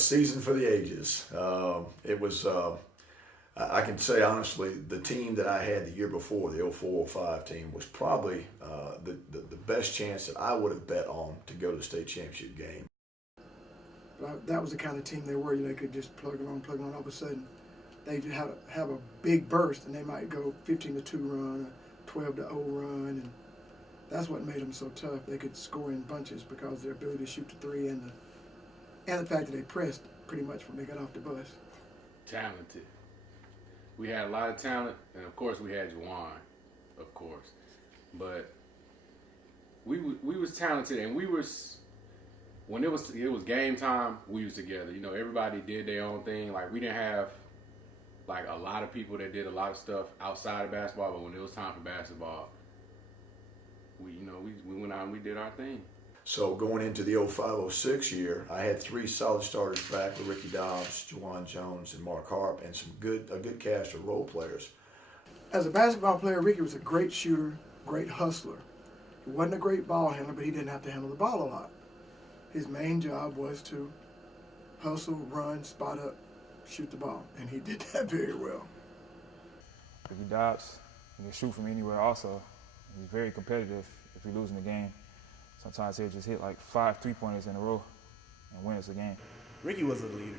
season for the ages. It was, I can say honestly, the team that I had the year before, the 04-05 team, was probably the best chance that I would have bet on to go to the state championship game. That was the kind of team they were. They could just plug it on. All of a sudden, they have a big burst, and they might go 15-2 run, a 12-0 run, and that's what made them so tough. They could score in bunches because of their ability to shoot the three and the fact that they pressed pretty much when they got off the bus. Talented. We had a lot of talent, and of course we had Juwan, of course. But we was talented, and we was, when it was game time, we was together. You know, everybody did their own thing. Like, we didn't have like a lot of people that did a lot of stuff outside of basketball, but when it was time for basketball, we went out and we did our thing. So going into the 05-06 year, I had three solid starters back with Ricky Dobbs, Juwan Jones, and Mark Harp, and a good cast of role players. As a basketball player, Ricky was a great shooter, great hustler. He wasn't a great ball handler, but he didn't have to handle the ball a lot. His main job was to hustle, run, spot up, shoot the ball, and he did that very well. Ricky Dobbs, he can shoot from anywhere also. He's very competitive if we're losing the game. Sometimes he'll just hit like 5 3-pointers in a row and win us a game. Ricky was a leader.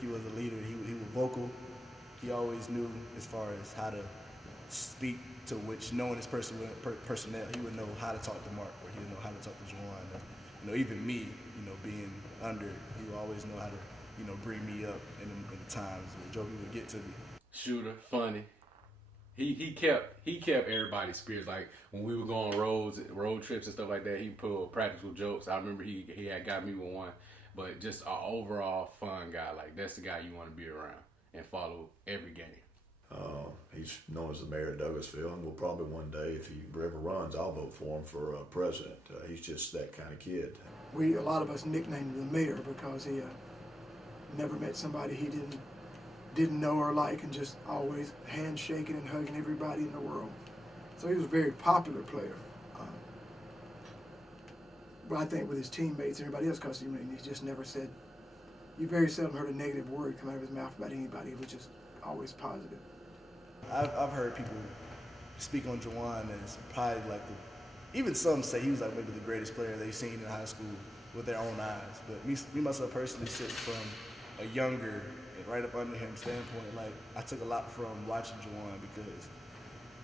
He was was vocal. He always knew as far as how to speak to which, knowing his personnel, he would know how to talk to Mark, or he would know how to talk to Juwan. Even me, being under, he would always know how to, bring me up in the times when Joby would get to me. Shooter, funny. He kept everybody's spirits. Like, when we would go on road trips and stuff like that, he pulled practical jokes. I remember he had got me with one, but just an overall fun guy. Like, that's the guy you want to be around and follow every game. He's known as the mayor of Douglasville, and will probably one day, if he ever runs, I'll vote for him for president. He's just that kind of kid. A lot of us nicknamed him the mayor because he never met somebody he didn't know or like, and just always handshaking and hugging everybody in the world. So he was a very popular player. But I think with his teammates and everybody else, because he just never said, you very seldom heard a negative word come out of his mouth about anybody. It was just always positive. I've heard people speak on Juwan as probably like even some say he was like maybe the greatest player they've seen in high school with their own eyes. But me myself personally sit from a younger and right up under him standpoint. Like, I took a lot from watching Juwan because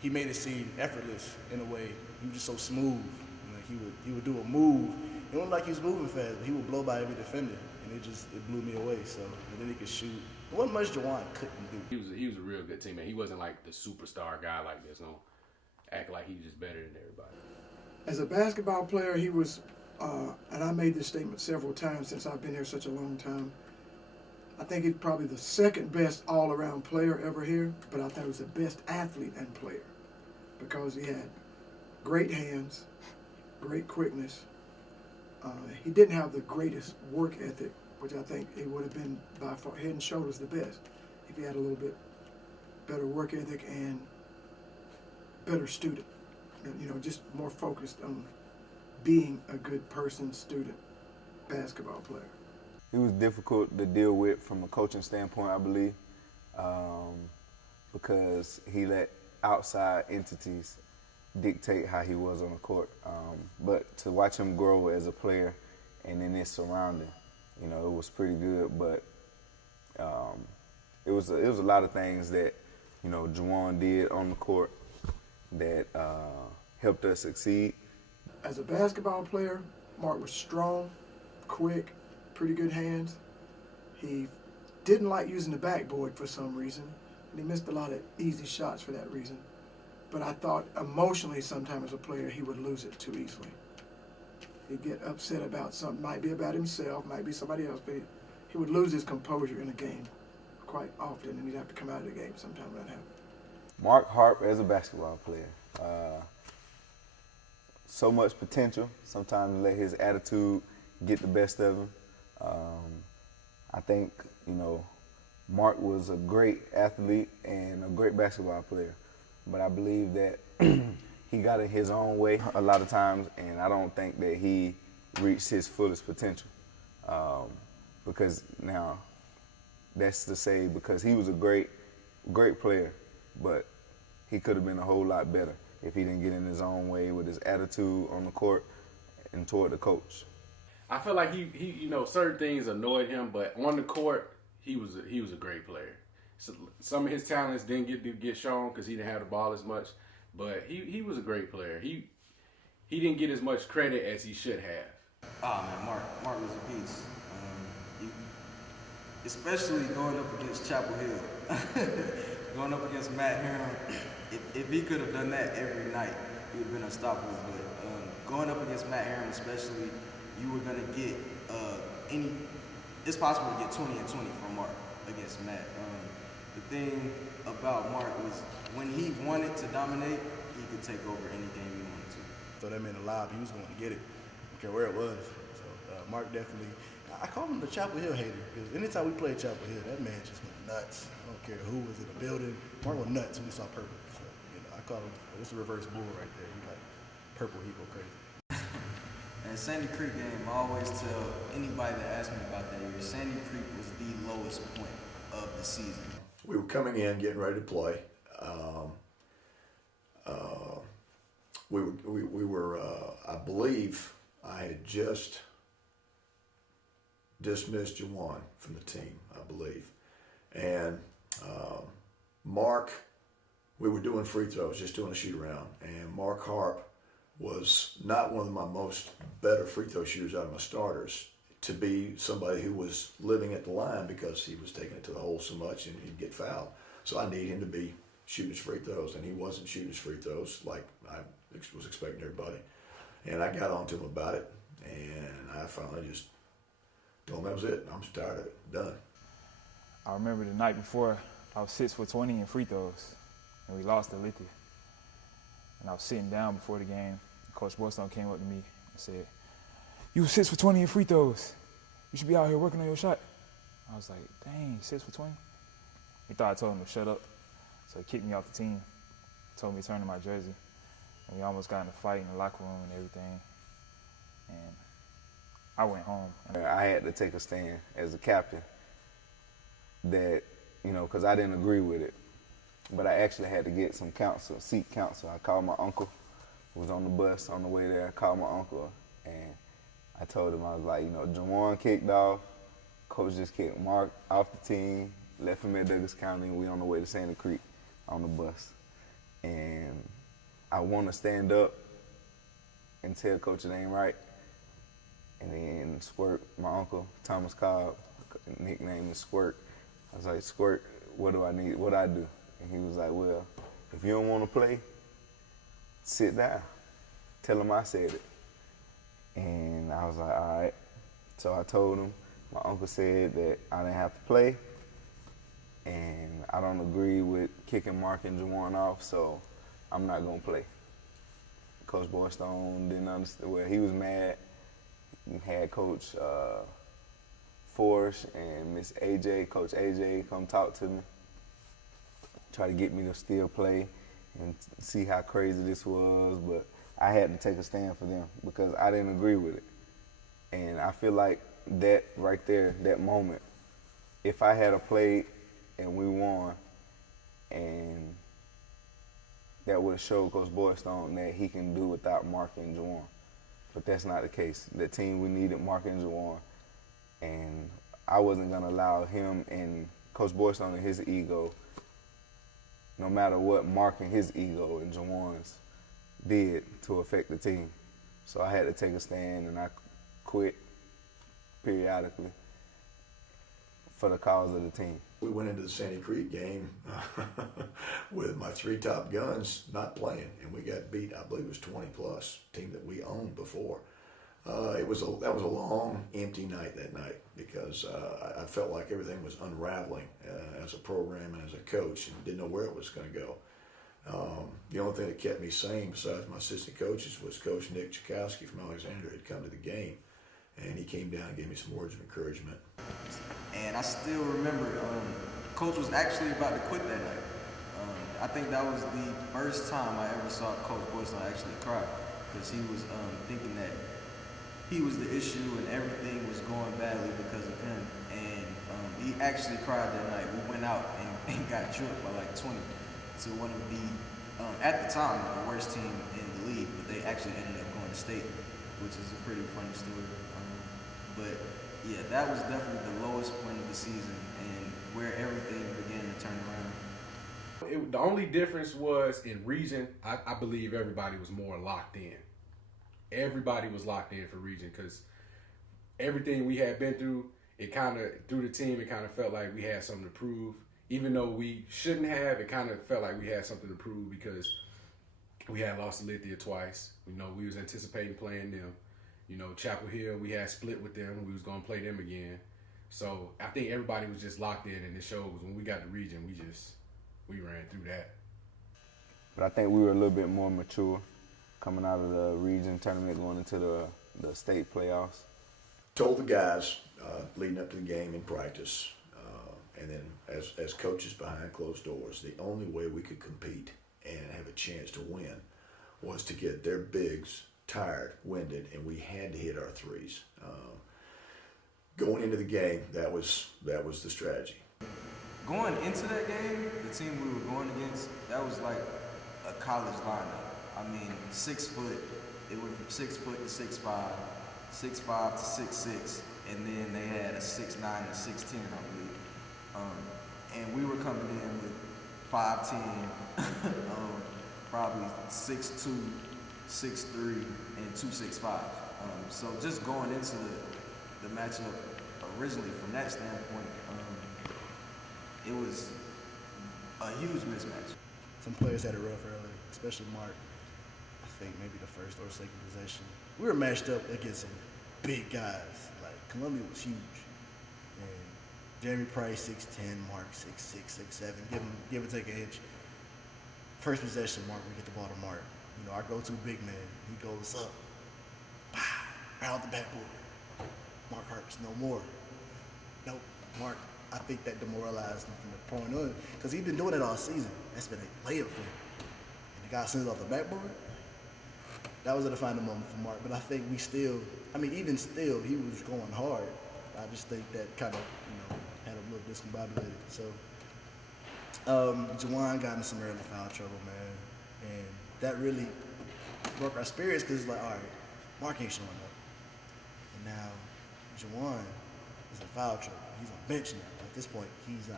he made it seem effortless in a way. He was just so smooth. Like, he would do a move. It wasn't like he was moving fast, but he would blow by every defender, and it blew me away. So, and then he could shoot. There wasn't much Juwan couldn't do. He was a real good teammate. He wasn't like the superstar guy like this. Don't act like he's just better than everybody. As a basketball player, he was, and I made this statement several times since I've been here such a long time, I think he's probably the second best all-around player ever here, but I thought he was the best athlete and player because he had great hands, great quickness. He didn't have the greatest work ethic, which I think he would have been by far head and shoulders the best if he had a little bit better work ethic and better student. Just more focused on being a good person, student, basketball player. He was difficult to deal with from a coaching standpoint, I believe, because he let outside entities dictate how he was on the court. But to watch him grow as a player and in his surrounding, it was pretty good. But it was a lot of things that Juwan did on the court that helped us succeed. As a basketball player, Mark was strong, quick, pretty good hands. He didn't like using the backboard for some reason, and he missed a lot of easy shots for that reason. But I thought emotionally sometimes as a player he would lose it too easily. He'd get upset about something, might be about himself, might be somebody else, but he would lose his composure in a game quite often, and he'd have to come out of the game sometime when that happened. Mark Harp as a basketball player. So much potential. Sometimes let his attitude get the best of him. I think, Mark was a great athlete and a great basketball player, but I believe that he got in his own way a lot of times, and I don't think that he reached his fullest potential. because now that's to say because he was a great player, but he could have been a whole lot better if he didn't get in his own way with his attitude on the court and toward the coach. I feel like he certain things annoyed him, but on the court he was a great player. So some of his talents didn't get shown because he didn't have the ball as much, but he was a great player. He didn't get as much credit as he should have. Oh man, Mark was a beast. Especially going up against Chapel Hill, going up against Matt Herron. If he could have done that every night, he would have been unstoppable. But going up against Matt Herron, especially, you were gonna get it's possible to get 20 and 20 from Mark against Matt. The thing about Mark was when he wanted to dominate, he could take over any game he wanted to. Throw that man alive, he was going to get it. I don't care where it was. So Mark definitely, I call him the Chapel Hill hater because anytime we played Chapel Hill, that man just went nuts. I don't care who was in the building. Mark went nuts when he saw purple. So, I call him, it's a reverse bull right there. He like purple, he go crazy. And Sandy Creek game, I always tell anybody that asks me about that year, Sandy Creek was the lowest point of the season. We were coming in, getting ready to play. We were. I believe I had just dismissed Juwan from the team. I believe, and Mark. We were doing free throws, just doing a shoot around, and Mark Harp was not one of my most better free throw shooters out of my starters. To be somebody who was living at the line because he was taking it to the hole so much and he'd get fouled. So I need him to be shooting his free throws, and he wasn't shooting his free throws like I was expecting everybody. And I got on to him about it, and I finally just told him that was it. I'm just tired of it. Done. I remember the night before, I was 6 for 20 in free throws, and we lost to Lithia. And I was sitting down before the game. Coach Boystone came up to me and said, "You were 6 for 20 in free throws. You should be out here working on your shot." I was like, dang, 6 for 20? He thought I told him to shut up. So he kicked me off the team, told me to turn in my jersey. And we almost got in a fight in the locker room and everything. And I went home. I had to take a stand as a captain that, because I didn't agree with it. But I actually had to get some counsel, seek counsel. I called my uncle, who was on the bus on the way there. I called my uncle, and I told him, I was like, Juwan kicked off. Coach just kicked Mark off the team, left him at Douglas County, and we on the way to Sandy Creek on the bus. And I want to stand up and tell Coach it ain't right. And then Squirt, my uncle, Thomas Cobb, nickname is Squirt. I was like, Squirt, what do I need? What do I do? And he was like, well, if you don't want to play, sit down. Tell him I said it. And I was like, all right. So I told him, my uncle said that I didn't have to play, and I don't agree with kicking Mark and Juwan off, so I'm not going to play. Coach Boystone didn't understand. Well, he was mad. He had Coach Forrest and Miss AJ, Coach AJ, come talk to me, try to get me to still play and see how crazy this was, but I had to take a stand for them because I didn't agree with it. And I feel like that right there, that moment, if I had a played and we won, and that would have showed Coach Boystone that he can do without Mark and Juwan. But that's not the case. The team, we needed Mark and Juwan, and I wasn't going to allow him and Coach Boystone and his ego, no matter what Mark and his ego and Juwan's did, to affect the team. So I had to take a stand, and I quit periodically for the cause of the team. We went into the Sandy Creek game with my 3 top guns not playing, and we got beat. I believe it was 20+, team that we owned before. That was a long, empty night that night because I felt like everything was unraveling as a program and as a coach, and didn't know where it was going to go. The only thing that kept me sane besides my assistant coaches was Coach Nick Chakowski from Alexandria had come to the game, and he came down and gave me some words of encouragement. And I still remember, Coach was actually about to quit that night. I think that was the first time I ever saw Coach Boystone actually cry, because he was thinking that he was the issue and everything was going badly because of him. And he actually cried that night. We went out and got drunk by like 20 to one of the, at the time, the worst team in the league, but they actually ended up going to state, which is a pretty funny story. But yeah, that was definitely the lowest point of the season and where everything began to turn around. The only difference was in region, I believe everybody was more locked in. Everybody was locked in for region because everything we had been through, it kind of, through the team, it kind of felt like we had something to prove. Even though we shouldn't have, it kind of felt like we had something to prove because we had lost to Lithia twice. You know, we was anticipating playing them. You know, Chapel Hill, we had split with them. We was going to play them again. So I think everybody was just locked in, and it shows when we got the region, we ran through that. But I think we were a little bit more mature coming out of the region tournament, going into the state playoffs. Told the guys leading up to the game in practice, and then as coaches behind closed doors, the only way we could compete and have a chance to win was to get their bigs tired, winded, and we had to hit our threes. Going into the game, that was the strategy. Going into that game, the team we were going against, that was like a college lineup. I mean, 6 foot, it went from 6 foot to 6'5", 6'5" to 6'6", and then they had a 6'9" and 6'10", I believe. And we were coming in with 5'10", probably 6'2", 6'3", and 265. So just going into the matchup originally from that standpoint, it was a huge mismatch. Some players had it rough early, especially Mark. I think maybe the first or second possession. We were matched up against some big guys. Like Columbia was huge. And Jeremy Price 6'10", Mark 6'6", 6'7", give or take an inch. First possession, Mark, we get the ball to Mark. You know, our go-to big man, he goes up. Right out the backboard. Mark Harps, no more. Nope, Mark, I think that demoralized him from the point on, because he's been doing it all season. That's been a layup for him. And the guy sends it off the backboard. That was a defining moment for Mark, but I think we still, even still, he was going hard. I just think that kind of, had a little discombobulated. So, Juwan got into some early foul trouble, man. And that really broke our spirits because it's like, all right, Mark ain't showing up. And now, Juwan is in foul trouble. He's on bench now. At this point, he's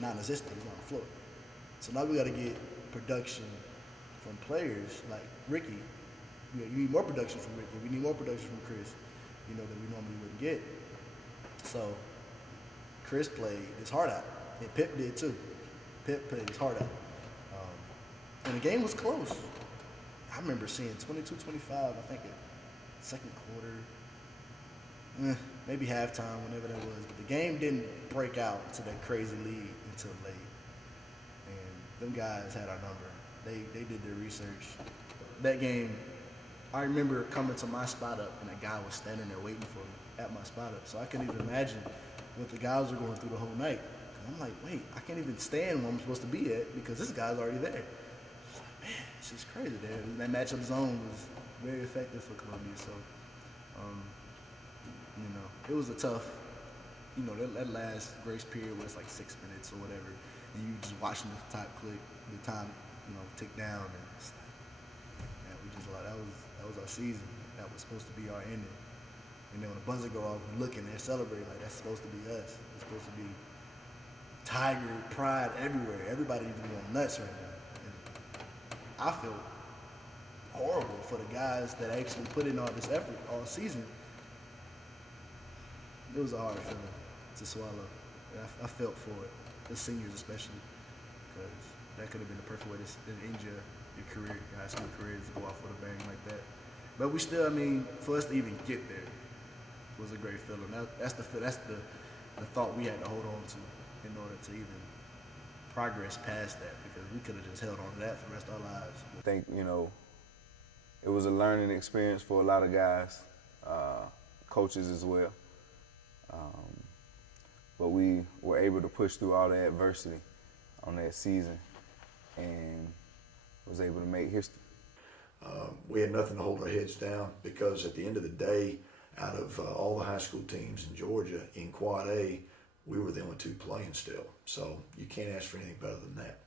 non-existent. He's on the floor. So now we got to get production from players like Ricky. You need more production from Ricky. We need more production from Chris, that we normally wouldn't get. So Chris played his heart out. And Pip did too. Pip played his heart out. And the game was close. I remember seeing 22-25, I think, at second quarter. Maybe halftime, whenever that was. But the game didn't break out to that crazy lead until late. And them guys had our number. They did their research. That game, I remember coming to my spot up and a guy was standing there waiting for me at my spot up. So I couldn't even imagine what the guys were going through the whole night. And I'm like, wait, I can't even stand where I'm supposed to be at because this guy's already there. It's like, man, it's just crazy there. And that matchup zone was very effective for Columbia. So, it was a tough, that last grace period was like 6 minutes or whatever. And you just watching the time tick down. And it's like, man, we just like, that was our season. That was supposed to be our ending. And then when the buzzer go off, we're looking and celebrating like that's supposed to be us. It's supposed to be Tiger, pride everywhere. Everybody even going nuts right now. And I feel horrible for the guys that actually put in all this effort all season. It was a hard feeling to swallow. And I felt for it, the seniors especially, because that could have been the perfect way to end your career, your high school career, to go off with a bang like that. But we still, for us to even get there was a great feeling. That's the thought we had to hold on to in order to even progress past that, because we could have just held on to that for the rest of our lives. I think, it was a learning experience for a lot of guys, coaches as well. But we were able to push through all the adversity on that season and was able to make history. we had nothing to hold our heads down because at the end of the day, out of all the high school teams in Georgia in Quad A, we were the only two playing still. So you can't ask for anything better than that.